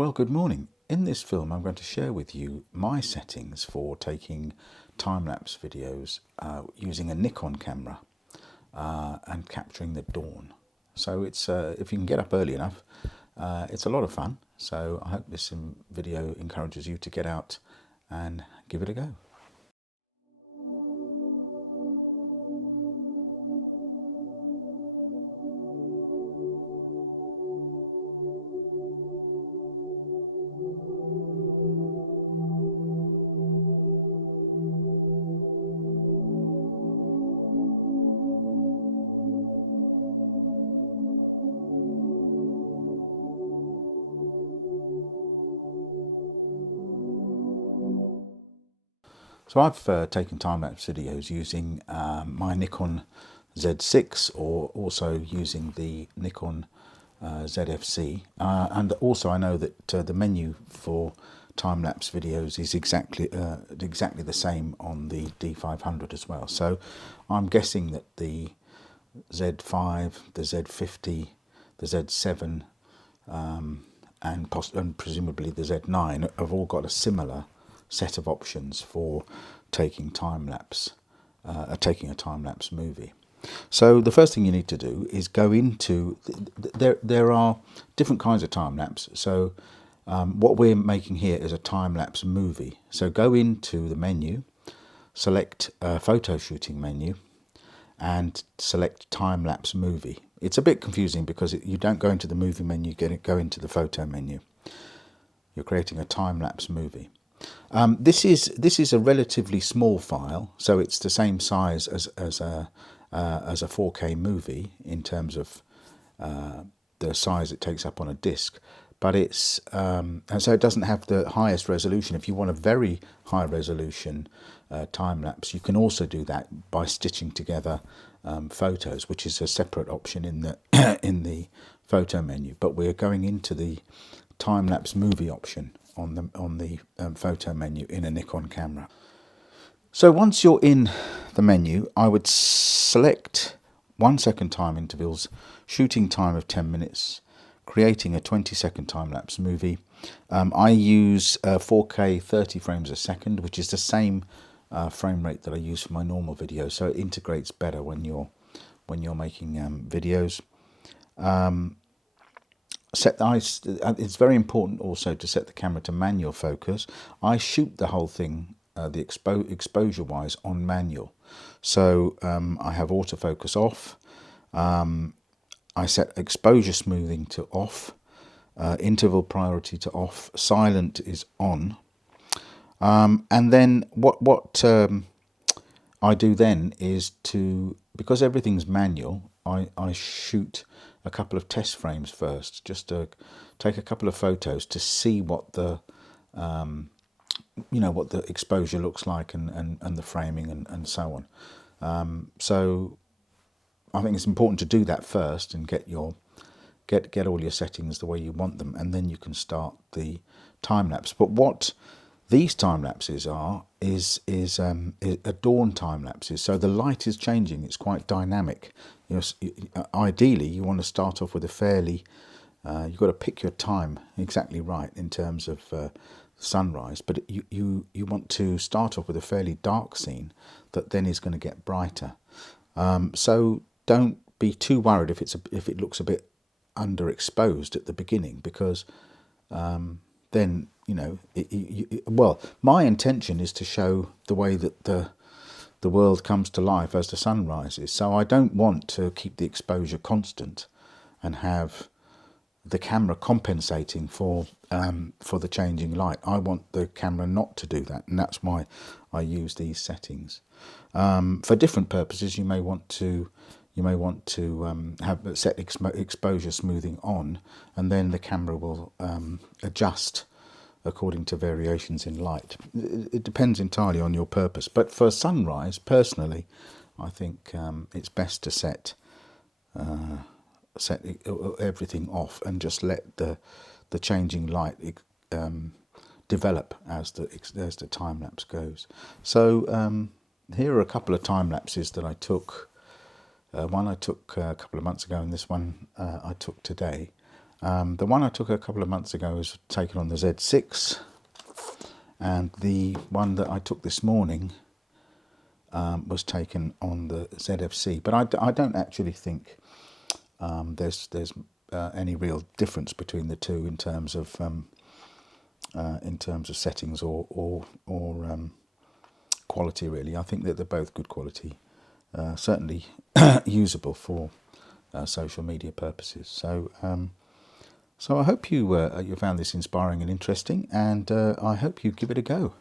Well, good morning. In this film I'm going to share with you my settings for taking time-lapse videos using a Nikon camera and capturing the dawn. So it's if you can get up early enough, it's a lot of fun. So I hope this video encourages you to get out and give it a go. So I've taken time-lapse videos using my Nikon Z6 or also using the Nikon Zfc. And also I know that the menu for time-lapse videos is exactly the same on the D500 as well. So I'm guessing that the Z5, the Z50, the Z7 and presumably the Z9 have all got a similar set of options for taking time-lapse, taking a time-lapse movie. So the first thing you need to do is go into, there are different kinds of time-lapse. So what we're making here is a time-lapse movie. So go into the menu, select photo shooting menu, and select time-lapse movie. It's a bit confusing because you don't go into the movie menu, go into the photo menu. You're creating a time-lapse movie. This is a relatively small file, so it's the same size as a 4K movie in terms of the size it takes up on a disc, but it's and so it doesn't have the highest resolution. If you want a very high resolution time lapse, you can also do that by stitching together photos, which is a separate option in the in the photo menu. But we're going into the time lapse movie option on the photo menu in a Nikon camera. So once you're in the menu, I would select 1 second time intervals, shooting time of 10 minutes, creating a 20-second time-lapse movie. I use 4K 30 frames a second, which is the same frame rate that I use for my normal videos, so it integrates better when you're making videos. It's very important also to set the camera to manual focus. I shoot the whole thing, the exposure wise, on manual. So I have autofocus off. I set exposure smoothing to off, interval priority to off, silent is on. And then what I do then is because everything's manual, I shoot a couple of test frames first, just to take a couple of photos to see what the what the exposure looks like and the framing and so on. So I think it's important to do that first and get all your settings the way you want them, and then you can start the time lapse. But what these time lapses are is a dawn time lapses. So the light is changing; it's quite dynamic. Ideally, you want to start off with a fairly. You've got to pick your time exactly right in terms of sunrise, but you want to start off with a fairly dark scene that then is going to get brighter. So don't be too worried if it looks a bit underexposed at the beginning, because then well, my intention is to show the way that the world comes to life as the sun rises. So I don't want to keep the exposure constant and have the camera compensating for the changing light. I want the camera not to do that, and that's why I use these settings. For different purposes, you may want to have set exposure smoothing on, and then the camera will adjust according to variations in light. It depends entirely on your purpose. But for sunrise, personally, I think it's best to set everything off and just let the changing light develop as the time lapse goes. So here are a couple of time lapses that I took. One I took a couple of months ago, and this one I took today. The one I took a couple of months ago was taken on the Z6, and the one that I took this morning was taken on the Zfc. But I don't actually think there's any real difference between the two in terms of settings or quality. Really, I think that they're both good quality, certainly usable for social media purposes. So I hope you found this inspiring and interesting, and I hope you give it a go.